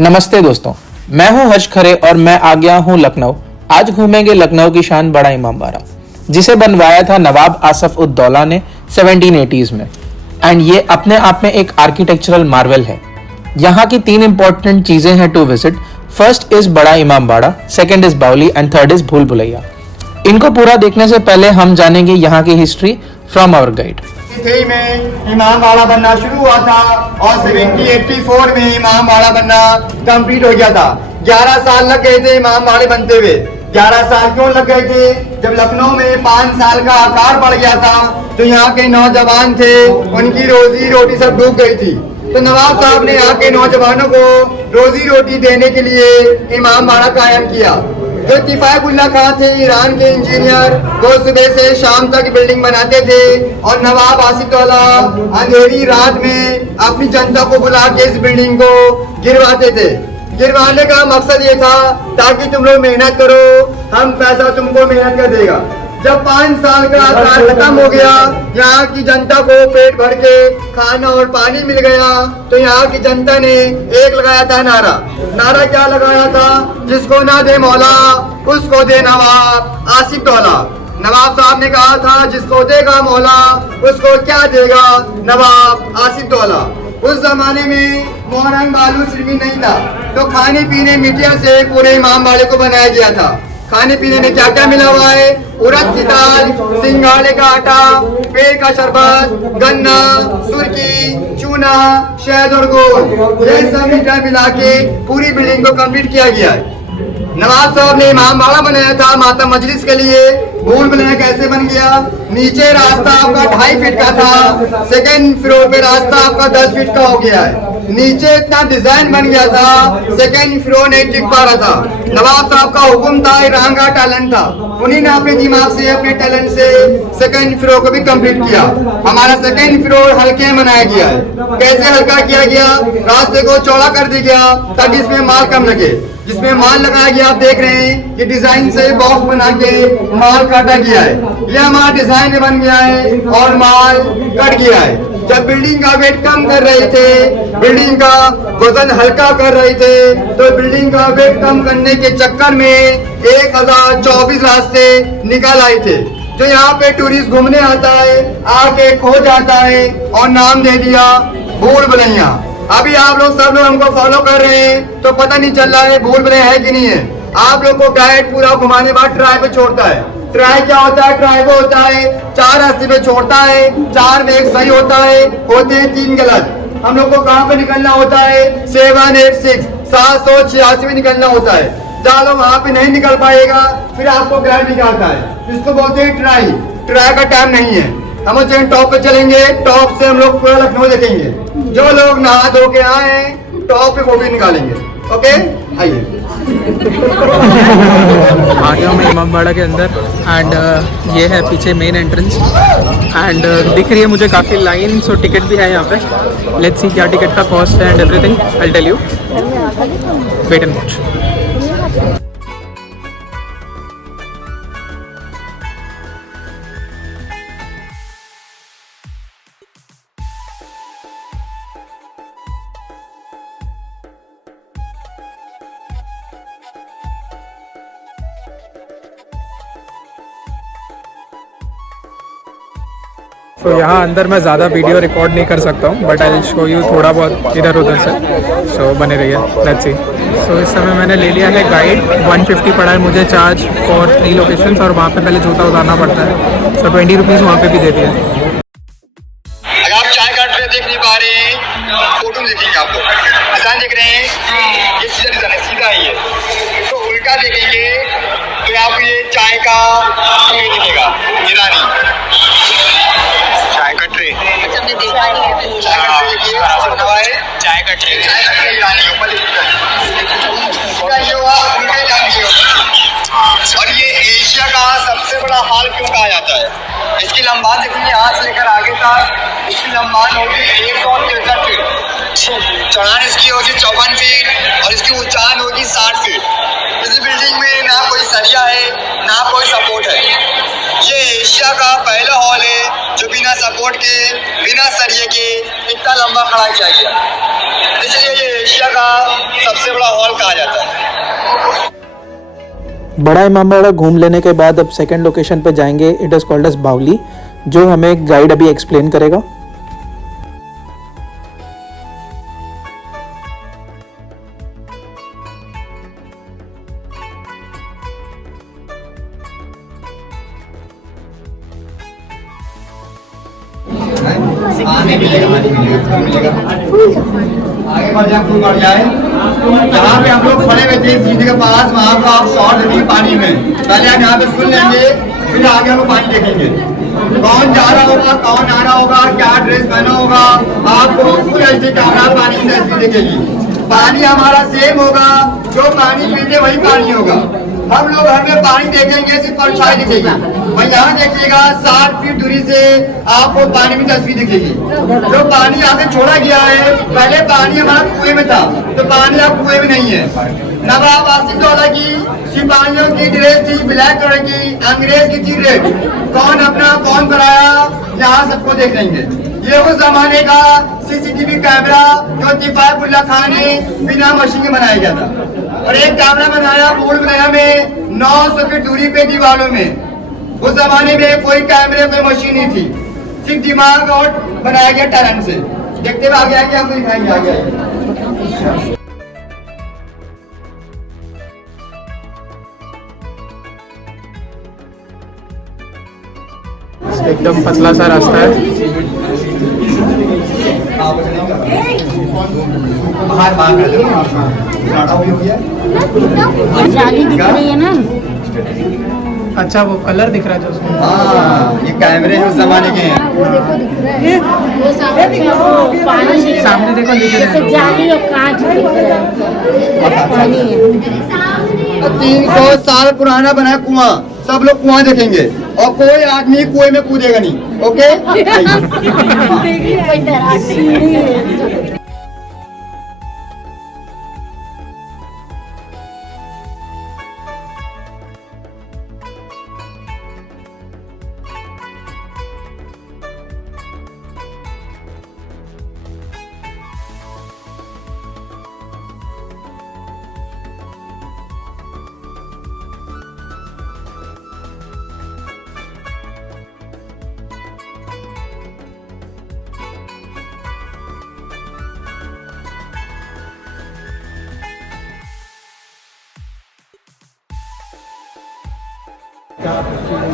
नमस्ते दोस्तों, मैं हूं हर्ष खरे और मैं आ गया हूं लखनऊ। आज घूमेंगे लखनऊ की शान बड़ा इमामबाड़ा, जिसे बनवाया था नवाब आसफ उद दौला ने 1780s में। एंड ये अपने आप में एक आर्किटेक्चरल मार्वल है। यहाँ की 3 इंपॉर्टेंट चीजें हैं टू विजिट। फर्स्ट इज बड़ा इमामबाड़ा, सेकंड इज बाउली एंड थर्ड इज भूल भुलैया। इनको पूरा देखने से पहले हम जानेंगे यहाँ की हिस्ट्री फ्रॉम आवर गाइड। में इमामबाड़ा बनना शुरू हुआ था और 1784 में इमामबाड़ा बनना कंप्लीट हो गया था। 11 साल लग गए थे इमामबाड़े बनते हुए। 11 साल क्यों लग गए थे? जब लखनऊ में 5 साल का आकार बढ़ गया था तो यहाँ के नौजवान थे, उनकी रोजी रोटी सब डूब गई थी। तो नवाब साहब ने यहाँ के नौजवानों को रोजी रोटी देने के लिए इमामबाड़ा कायम किया। जो इत्तिफाकुल्लाह खां थे, ईरान के इंजीनियर, वो सुबह से शाम तक बिल्डिंग बनाते थे और नवाब आसिफ दौला अंधेरी रात में अपनी जनता को बुला के इस बिल्डिंग को गिरवाते थे। गिरवाने का मकसद ये था ताकि तुम लोग मेहनत करो, हम पैसा तुमको मेहनत कर देगा। जब 5 साल का आकार खत्म हो गया, यहाँ की जनता को पेट भर के खाना और पानी मिल गया, तो यहाँ की जनता ने एक लगाया था नारा। नारा क्या लगाया था? जिसको ना दे मौला उसको दे नवाब आसिफ दौला। नवाब साहब ने कहा था जिसको देगा मौला उसको क्या देगा? नवाब आसिफ दौला। उस जमाने में मोहरंग बालू सिरमी नहीं था, तो खाने पीने मिट्टिया से पूरे इमामबाड़े को बनाया गया था। खाने पीने में क्या क्या मिला हुआ है? उड़द की दाल, सिंघाड़े का आटा, पेड़ का शरबत, गन्ना, सुर्की, चूना, शहद और गोल, ये सब मिला के पूरी बिल्डिंग को कंप्लीट किया गया है। नवाब साहब ने इमामबाड़ा बनाया था माता मजलिस के लिए। भूल भुलैया कैसे बन गया? नीचे रास्ता आपका 2.5 फीट का था, सेकेंड फ्लोर पे रास्ता आपका 10 फीट का हो गया है। नीचे इतना डिजाइन बन गया था, सेकेंड फ्लोर नहीं टिक पा रहा था। नवाब साहब का हुक्म था, ईरान का टैलेंट था, उन्हीं ने अपने दिमाग से, अपने टैलेंट से सेकेंड फ्लोर को भी कंप्लीट किया। हमारा सेकेंड फ्लोर हल्के में बनाया गया है। कैसे हल्का किया गया? रास्ते को चौड़ा कर दिया गया ताकि इसमें माल कम लगे। जिसमें माल लगाया गया, आप देख रहे हैं कि डिजाइन से बॉक्स बना के माल काटा गया है। यह हमारा डिजाइन बन गया है और माल कट गया है। जब बिल्डिंग का वेट कम कर रहे थे, बिल्डिंग का वजन हल्का कर रहे थे, तो बिल्डिंग का वेट कम करने के चक्कर में 1024 रास्ते निकल आए थे। जो यहाँ पे टूरिस्ट घूमने आता है, आके खो जाता है और नाम दे दिया भूल भुलैया। अभी आप लोग सब लोग हमको फॉलो कर रहे हैं तो पता नहीं चल रहा है भूल भुलैया है कि नहीं है। आप लोग को गाइड पूरा घुमाने बाद ट्राई पे छोड़ता है। ट्राई क्या होता है? ट्राई वो होता है 4 रास्ते पे छोड़ता है, 4 में एक सही होता है, होते हैं 3 गलत। हम लोग को कहाँ पे निकलना होता है? 786 786 में निकलना होता है। जहाँ लोग वहाँ पे नहीं निकल पाएगा फिर आपको गाइड निकालता है। इसको बोलते हैं ट्राई। ट्राई का टाइम नहीं है। हम टॉप पे चलेंगे, टॉप से हम लोग पूरा लखनऊ देखेंगे। जो लोग नहा धो के आए टॉप पे फोटो निकालेंगे। ओके, आइए। आ गया मैं इमामबाड़ा के अंदर एंड ये है पीछे मेन एंट्रेंस एंड दिख रही है मुझे काफ़ी लाइन, सो टिकट भी है यहाँ पे। लेट्स सी क्या टिकट का कॉस्ट है and everything, I will tell you. Wait and watch. तो यहाँ अंदर मैं ज़्यादा वीडियो रिकॉर्ड नहीं कर सकता हूँ, but I will show you थोड़ा बहुत इधर उधर से। सो बने रहिए, लेट्स सी। सो इस समय मैंने ले लिया है गाइड। 150 पड़ा है मुझे चार्ज फॉर 3 लोकेशंस और वहाँ पे पहले जूता उतारना पड़ता है। सो 20 रुपीज़ वहाँ पे भी दे दिया। अगर आप चाय का ट्रे देख नहीं पा रहे हैं, फोटो देखेंगे आप लोग डिजाइन देख रहे हैं, ये सीधा डिजाइन है, सीधा ही है। तो उल्टा देखेंगे तो आपको ये चाय का ट्रे दिखेगा, ईरानी चाय का ट्रे। अच्छा, हमने देखा नहीं है। चाय का ट्रे देखिए, चाय का ट्रे ईरानी ऊपर और ये एशिया का सबसे बड़ा हॉल क्यों कहा जाता है? इसकी लंबाई देखिए, यहाँ से लेकर आगे तक इसकी लंबाई होगी 163 फीट, चौड़ाई इसकी होगी 54 फीट और इसकी ऊंचाई होगी 60 फीट। इस बिल्डिंग में ना कोई सरिया है ना कोई सपोर्ट है। ये एशिया का पहला हॉल है जो बिना सपोर्ट के, बिना सरिये के इतना लंबा खड़ा किया गया। इसलिए ये एशिया का सबसे बड़ा इमामबाड़ा घूम लेने के बाद अब सेकंड लोकेशन पे जाएंगे. इट इज़ कॉल्ड एज बावली, जो हमें गाइड अभी एक्सप्लेन करेगा. आने मिलेगा, आगे बढ़ जाए, खूब बढ़ जाए. जहाँ पे हम लोग खड़े हुए थे सीधे के पास, वहाँ को आप शॉट देंगे पानी में. पहले हम यहाँ पे सुन लेंगे, फिर आगे हम पानी देखेंगे. कौन जा रहा होगा, कौन आ रहा होगा, क्या ड्रेस पहना होगा, आपको पूरे ऐसे कैमरा पानी की तस्वीर दिखेगी. पानी हमारा सेम होगा, जो पानी पीते वही पानी होगा. हम लोग हर में पानी देखेंगे, सिर्फ परछाई दिखेगी. वही यहाँ देखिएगा 60 फीट दूरी से आपको पानी की तस्वीर दिखेगी. जो पानी यहाँ से छोड़ा गया है, पहले पानी हमारा कुएं में था, तो पानी अब कुएं में नहीं है. नवाब आसिफउद्दौला की सिपाहियों की ड्रेस थी ब्लैक कलर की, अंग्रेज की थी रेड. कौन अपना कौन कराया, यहाँ सबको देख लेंगे. ये उस जमाने का सीसीटीवी कैमरा जो तिफाकुल्ला खान ने बिना मशीन के बनाया गया था. और एक कैमरा बनाया मूल बनाया में 900 फीट दूरी पे दीवारों में. उस जमाने में कोई कैमरे कोई मशीन नहीं थी, सिर्फ दिमाग और बनाया गया टैलेंट से. देखते हुए आगे आगे हम दिखाएंगे आगे आगे. एकदम पतला सा रास्ता है. बाहर बाहर कर दो, हो गया. जाली दिख रही है ना. अच्छा वो कलर दिख रहा है जो उसमें. हाँ, ये कैमरे उस जमाने के हैं. वो देखो दिख रहा है. वो सामने देखो पानी दिख रहा है. सामने देखो दिख रहा जैसे है. जाली और कांच दिख रहा है. पानी है. 300 साल पुराना बना है कुआं. सब लोग कुआं देखेंगे और कोई आदमी कुएं में कूदेगा नहीं. ओके. कोई तैराकी नहीं है.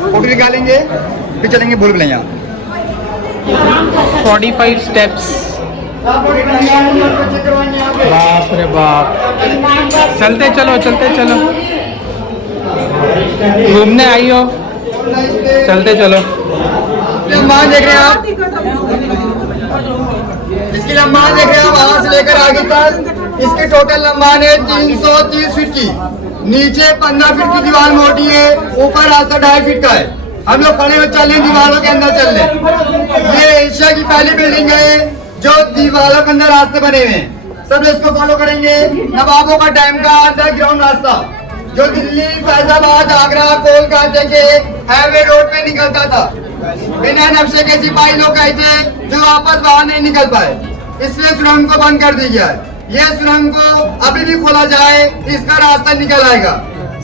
फोटो निकालेंगे, फिर चलेंगे भूल भुलैया. 45 स्टेप्स. बाप रे बाप. चलते चलो चलते चलो, घूमने आई हो, चलते चलो. लंबाई देख रहे हैं आप, इसकी लंबाई देख रहे हैं आप, वहां से लेकर आगे तक. इसकी टोटल लंबाई है 330 फीट की. नीचे 15 फीट की दीवार मोटी है, ऊपर रास्ता 2.5 फीट का है. हम लोग खड़े हो चल रहे दीवारों के अंदर चल रहे. ये एशिया की पहली बिल्डिंग है जो दीवारों के अंदर रास्ते बने हुए हैं. सब इसको फॉलो करेंगे. नवाबों का टाइम का अंडरग्राउंड रास्ता जो दिल्ली, फैजाबाद, आगरा, कोलकाता के हाईवे रोड पे निकलता था. बिना नक्शे के सिपाही लोग गए थे जो वापस बाहर नहीं निकल पाए, इसलिए सुरंग को बंद कर दी गया है. ये सुरंग को अभी भी खोला जाए, इसका रास्ता निकल आएगा.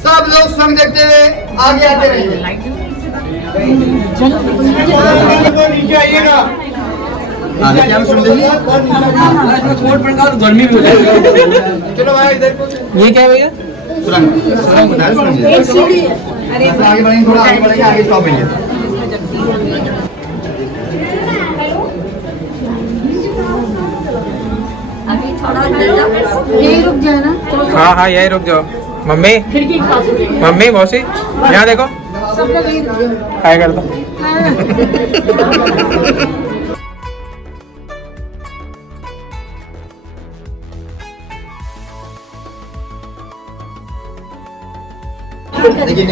सब लोग सुरंग देखते हुए आगे आते रहेंगे. नीचे आइएगा. गर्मी भी हो जाएगी. चलो भाई इधर. ये क्या है भैया? सुरंग सुरंग बता रहे सुरंग. आगे बढ़ेंगे, थोड़ा आगे बढ़ेंगे, आगे स्टॉप है. यही रुक जाए ना. हाँ हाँ यही रुक जाओ. मम्मी मम्मी मौसी यहाँ देखो. सब लोग यही रुक जाओ. हाय कर दो. देखिए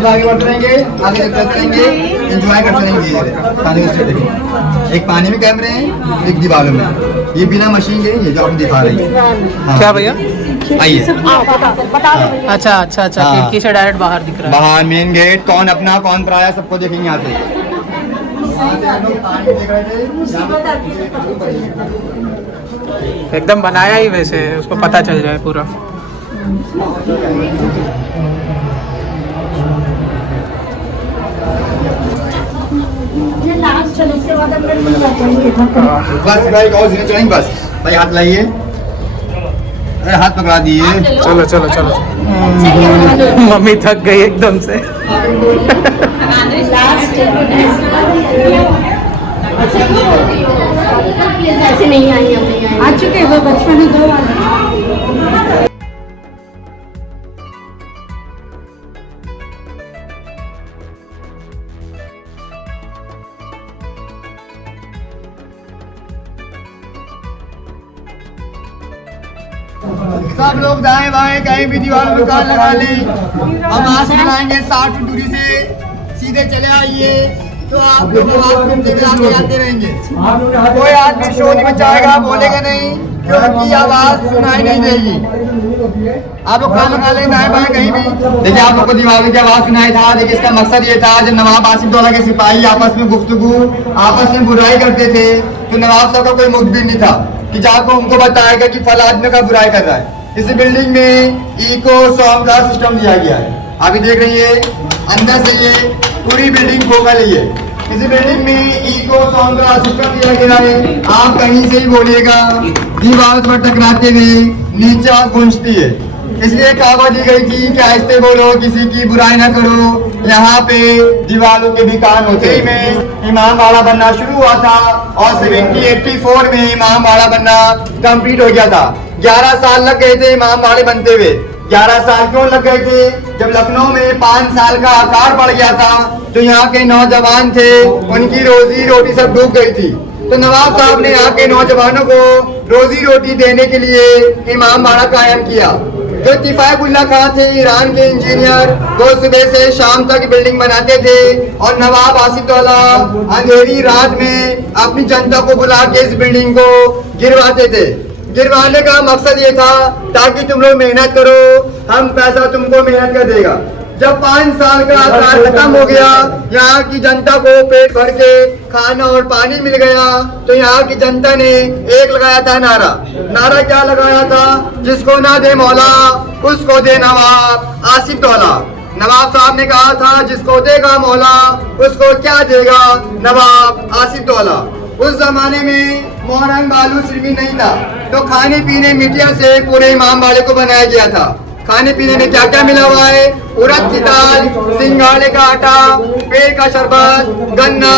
आगे बढ़ते रहेंगे, आगे चलते रहेंगे, एंजॉय करते रहेंगे. पानी में देखिए, एक पानी में कैमरे हैं, एक दीवारों में. ये बिना मशीन के ये जो आप दिखा रही है. क्या भैया? आइए. अच्छा अच्छा अच्छा, हाँ. खिड़की से डायरेक्ट बाहर दिख रहा है. बाहर मेन गेट, कौन अपना कौन पराया सबको देखेंगे यहाँ से. हम लोग पानी देख रहे थे. एकदम बनाया ही वैसे, उसको पता चल जाए पूरा. लास्ट चलो उसके बाद हम लोग जाएंगे। बस भाई और सीधे चलेंगे बस। भाई हाथ लाइए, अरे हाथ पकड़ा दिए। चलो चलो चलो। मम्मी थक गई एकदम से। लास्ट ऐसे नहीं आई हम आ चुके वो बचपन में 2 बार। सब लोग दाएं बाएं कहीं भी दीवार में कार लगा ले। हम आसन बनाएंगे 60 फुट दूरी से, सीधे चले आइए तो आप लोग आगे जाते रहेंगे। कोई आदमी शोर नहीं मचाएगा, बोलेगा नहीं, क्योंकि आवाज सुनाई नहीं देगी। आप लोग कार लगा ले दाएं बाएं कहीं भी। देखिए आप लोग को दीवार में की आवाज सुनाई था। देखिए इसका मकसद ये था, जब नवाब आसिफउद्दौला के सिपाही आपस में गुफ्तगू, आपस में बुराई करते थे तो नवाब साहब का कोई मुखबिर नहीं था कि जाकर उनको बताएगा कि फला आदमी का बुराई कर रहा है। इस बिल्डिंग में इको सॉन्ग का सिस्टम दिया गया है। अभी देख रही है अंदर से ये पूरी बिल्डिंग खोखल है। इस बिल्डिंग में इको सॉन्ग का सिस्टम दिया गया है। आप कहीं से ही बोलिएगा, दीवार पर टकराते हुए नीचे आग गूंजती है। इसलिए कहावत दी गई थी कि आहिस्ते बोलो, किसी की बुराई ना करो। यहाँ पे दीवारों के भी कान होते में इमाम बाड़ा बनना शुरू हुआ था और 1784 में इमाम बाड़ा बनना कंप्लीट हो गया था। 11 साल लग गए थे इमाम बाड़े बनते हुए। 11 साल क्यों लग गए थे? जब लखनऊ में 5 साल का आकार बढ़ गया था तो यहाँ के नौजवान थे, उनकी रोजी रोटी सब डूब गई थी। तो नवाब साहब ने यहाँ के नौजवानों को रोजी रोटी देने के लिए इमाम बाड़ा कायम किया। जो इत्तिफाकुल्लाह खां थे ईरान के इंजीनियर, वो सुबह से शाम तक बिल्डिंग बनाते थे और नवाब आसिफउद्दौला अंधेरी रात में अपनी जनता को बुला के इस बिल्डिंग को गिरवाते थे। गिरवाने का मकसद ये था ताकि तुम लोग मेहनत करो, हम पैसा तुमको मेहनत कर देगा। जब 5 साल का आकार खत्म हो गया, यहाँ की जनता को पेट भर के खाना और पानी मिल गया, तो यहाँ की जनता ने एक लगाया था नारा। नारा क्या लगाया था? जिसको ना दे मौला उसको दे नवाब आसिफउद्दौला। नवाब साहब ने कहा था जिसको देगा मौला उसको क्या देगा नवाब आसिफउद्दौला। उस जमाने में मोहरंग बालू सिरमी नहीं था, तो खाने पीने मिट्टिया से पूरे इमाम बाड़े को बनाया गया था। खाने पीने में क्या क्या मिला हुआ है? उड़द की दाल, सिंघाड़े का आटा, पेड़ का शरबत, गन्ना,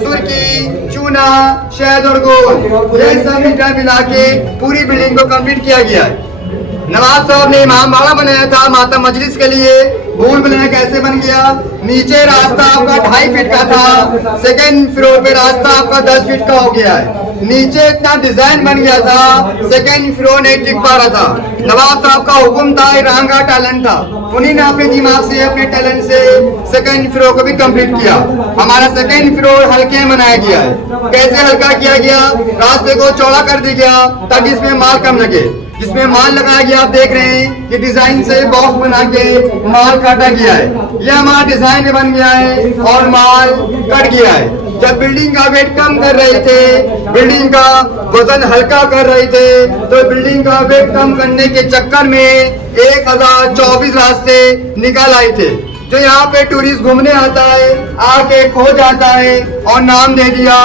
सुर्की, चूना, शहद और गोल, ये सब मीठा मिला के पूरी बिल्डिंग को कंप्लीट किया गया है। नवाब साहब ने इमाम बाड़ा बनाया था माता मजलिस के लिए। भूल भुलैया कैसे बन गया? नीचे रास्ता आपका 2.5 फीट का था, सेकेंड फ्लोर पे रास्ता आपका 10 फीट का हो गया है। नीचे इतना डिजाइन बन गया था, सेकेंड फ्लोर नहीं टिक पा रहा था। नवाब साहब का हुक्म था, ईरान का टैलेंट था, उन्हीं ने अपने दिमाग से अपने टैलेंट से सेकेंड फ्लोर को भी कंप्लीट किया। हमारा सेकेंड फ्लोर हल्के में बनाया गया है। कैसे हल्का किया गया? रास्ते को चौड़ा कर दिया गया ताकि इसमें माल कम लगे। जिसमें माल लगाया गया आप देख रहे हैं कि डिजाइन से बॉक्स बना के माल काटा गया है। ये हमारा डिजाइन बन गया है और माल कट गया है। जब बिल्डिंग का वेट कम कर रहे थे, बिल्डिंग का वजन हल्का कर रहे थे, तो बिल्डिंग का वेट कम करने के चक्कर में 1024 रास्ते निकल आए थे। जो यहाँ पे टूरिस्ट घूमने आता है आके खो जाता है और नाम दे दिया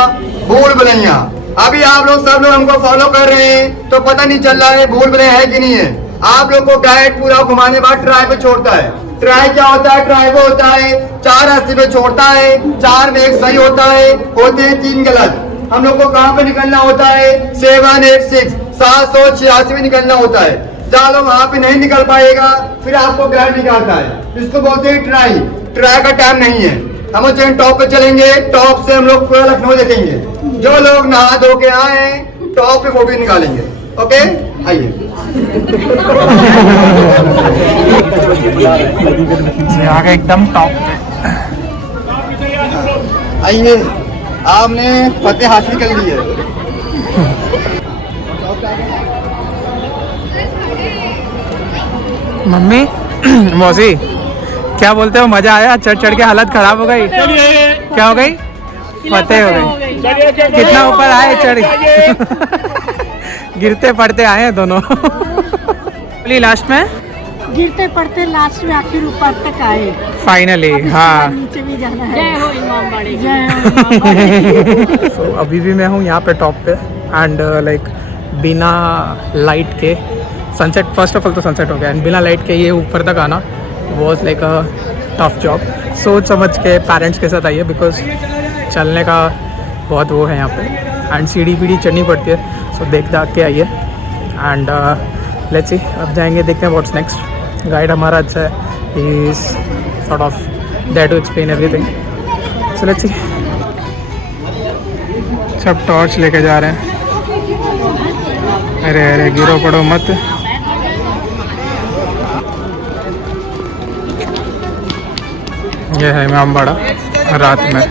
भूल भुलैया। अभी आप लोग सब लोग हमको फॉलो कर रहे हैं तो पता नहीं चल रहा है भूल भुलैया है कि नहीं है। आप लोग को गाइड पूरा घुमाने बाद ट्राई पे छोड़ता है। ट्राई क्या होता है? ट्राई वो होता है 4 रास्ते पे छोड़ता है, 4 में एक सही होता है, होते हैं 3 गलत। हम लोग को कहाँ पे निकलना होता है? 786 786 में निकलना होता है। जहाँ लोग वहाँ पे नहीं निकल पाएगा फिर आपको गाइड निकालता है। इसको बोलते हैं ट्राई। ट्राई का टाइम नहीं है। हम चैन टॉप पे चलेंगे, टॉप से हम लोग पूरा लखनऊ देखेंगे। जो लोग नहा धो के आए टॉप पे फोटो निकालेंगे। ओके आइए। आगे एकदम टॉप आइए, आपने फतेह हासिल कर ली है। मम्मी मौसी क्या बोलते हो? मजा आया? चढ़ चढ़ के हालत खराब हो गई? क्या हो गई? फतेह हो गई। कितना ऊपर आए चढ़ गिरते पड़ते आए हैं दोनों। लास्ट में गिरते पड़ते लास्ट में आखिर ऊपर तक आए। फाइनली अब इसके हाँ। बाद नीचे भी जाना है। जय हो इमामबाड़े की। जय हो इमामबाड़े की। So, अभी भी मैं हूँ यहाँ पे टॉप पे एंड लाइक बिना लाइट के सनसेट, फर्स्ट ऑफ ऑल तो सनसेट हो गया एंड बिना लाइट के ये ऊपर तक आना was like a tough job. सोच समझ के पेरेंट्स के साथ आइए बिकॉज चलने का बहुत वो है यहाँ पे एंड सीढ़ी पीढ़ी चढ़नी पड़ती है। सो देख दाख के आइए एंड लेट्स सी अब जाएंगे, देखते हैं व्हाट्स नेक्स्ट। गाइड हमारा अच्छा है, he is sort of there to explain everything. So let's see. सब टॉर्च लेके जा रहे हैं। अरे अरे गिरो पड़ो मत। ये है इमामबाड़ा रात में।